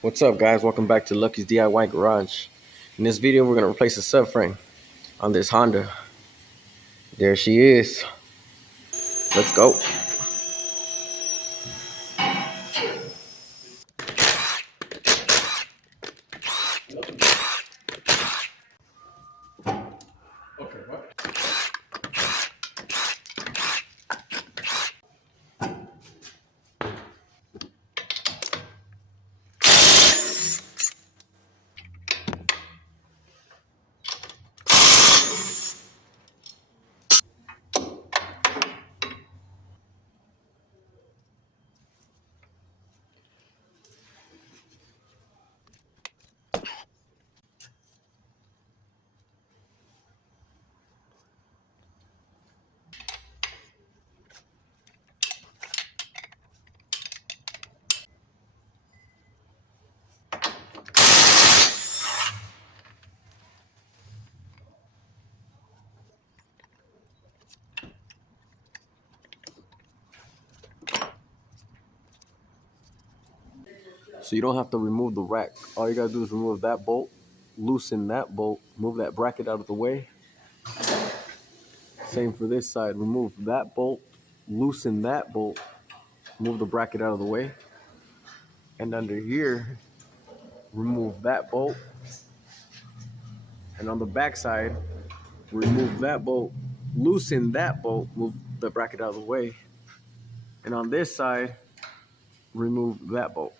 What's up, guys? Welcome back to Lucky's DIY Garage. In this video, we're going to replace the subframe on this Honda. There she is. Let's go. So you don't have to remove the rack. All you got to do is remove that bolt, loosen that bolt, move that bracket out of the way. Same for this side. Remove that bolt, loosen that bolt, move the bracket out of the way. And under here, remove that bolt. And on the back side, remove that bolt, loosen that bolt, move the bracket out of the way. And on this side, remove that bolt.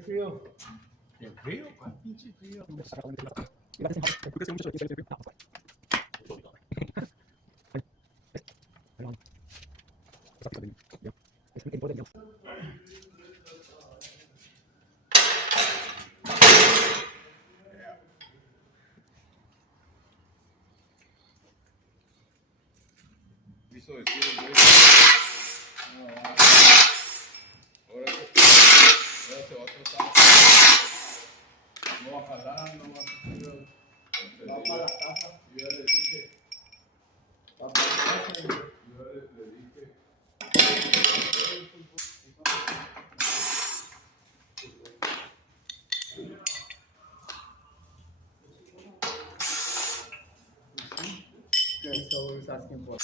frío. ¿Qué frío? ¿Cuál pinche frío? Quiso decir el güey. Ahora se va a tratar. No va a jalar, no va a hacer. Va para la casa. Yo ya le dije. Va para la casa. Yo ya le dije. Okay, so he's asking for.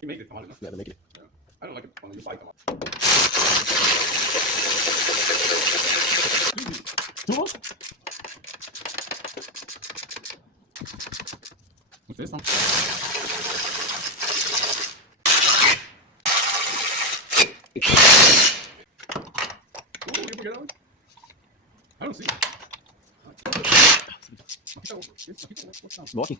You make it hard enough. Yeah, to make it. Yeah. I don't like it when you bite them off. Tools? What's this one? Oh, you forget that one? I don't see it. Walking.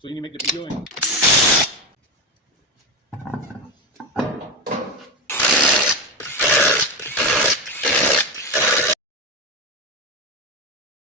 So you need to make the video and